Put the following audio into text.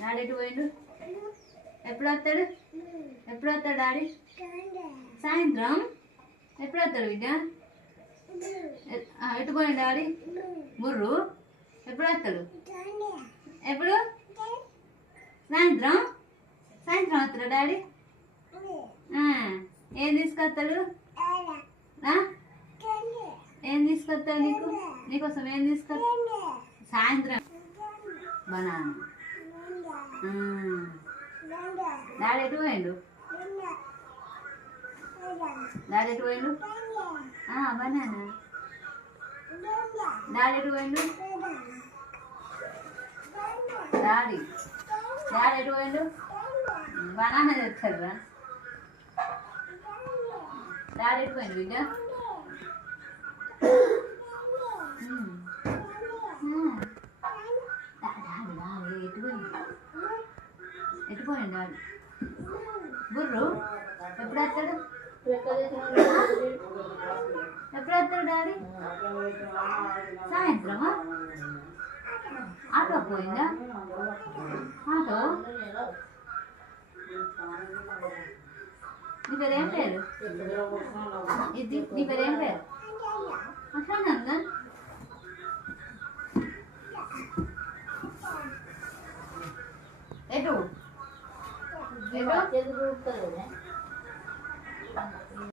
Daddy ఎటు పోయిండు? ఎప్పుడు వస్తాడు? ఎప్పుడు వస్తాడు డాడీ? సాయంత్రం. ఎప్పుడు వస్తాడు బిడ్డ? ఎటు పోయిండు డాడీ? బుర్రు. ఎప్పుడు వస్తాడు? ఎప్పుడు? సాయంత్రం. సాయంత్రం వస్తాడు డాడీ. ఏం తీసుకొస్తాడు? ఏం తీసుకొస్తాడు నీకు? నీకోసం ఏం తీసుకొస్తాడు? సాయంత్రం బనానా. డాడీ ఎటు పోయిండు? డాడీ ఎటు పోయిండు? బనానా. డాడీ ఎటు పోయిండు? డాడీ డాడీ ఎటు పోయిండు? బనానా తెచ్చాడురా. డాడీ ఎటు పోయిండు బిడ్డ? ఎటు పోయిండు డాడీ? బుర్రు. ఎప్పుడు వస్తాడు? ఎప్పుడు వస్తాడు డాడీ? సాయంత్రమా? ఆటో పోయిందా? ఆటో. నీ పేరు ఏం పేరు? ఇది నీ పేరు ఏం పేరు? అట్లా ఎటు ఎటు